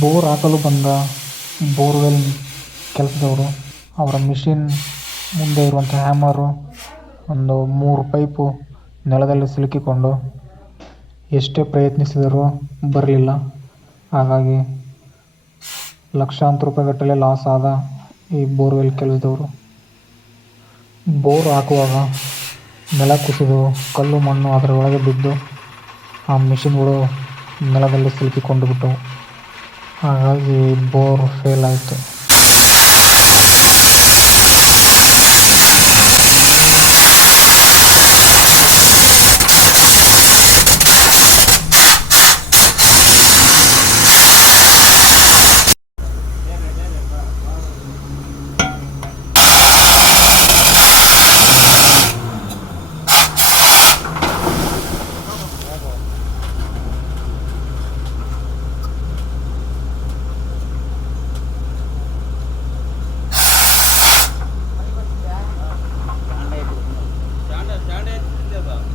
Bore ಹಾಕಲು ಬಂದ borewell ಕೆಲಸದವರು. ಅವರ ಮಿಷಿನ್ ಮುಂದೆ ಇರುವಂಥ ಹ್ಯಾಮರು, ಒಂದು ಮೂರು ಪೈಪು ನೆಲದಲ್ಲಿ ಸಿಲುಕಿಕೊಂಡು ಎಷ್ಟೇ ಪ್ರಯತ್ನಿಸಿದರೂ ಬರಲಿಲ್ಲ. ಹಾಗಾಗಿ ಲಕ್ಷಾಂತರ ರೂಪಾಯಿಗಟ್ಟಲೆ ಲಾಸ್ ಆದ ಈ ಬೋರ್ವೆಲ್ ಕೆಲಸದವರು. ಬೋರ್ ಹಾಕುವಾಗ ನೆಲ ಕುಸಿದು ಕಲ್ಲು ಮಣ್ಣು ಅದರ ಒಳಗೆ ಬಿದ್ದು ಆ ಮಿಷಿನ್ಗಳು ನೆಲದಲ್ಲಿ ಸಿಲುಕಿಕೊಂಡು ಬಿಟ್ಟವು. ಹಾಗಾಗಿ ಬೋರ್ ಫೇಲ್ ಆಯಿತು. about it.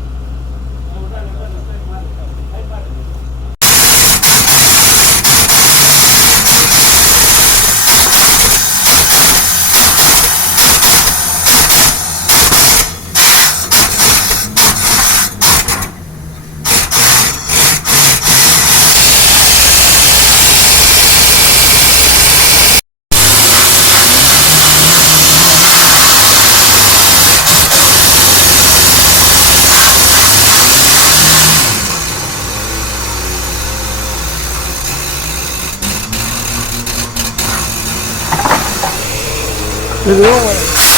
有牛肉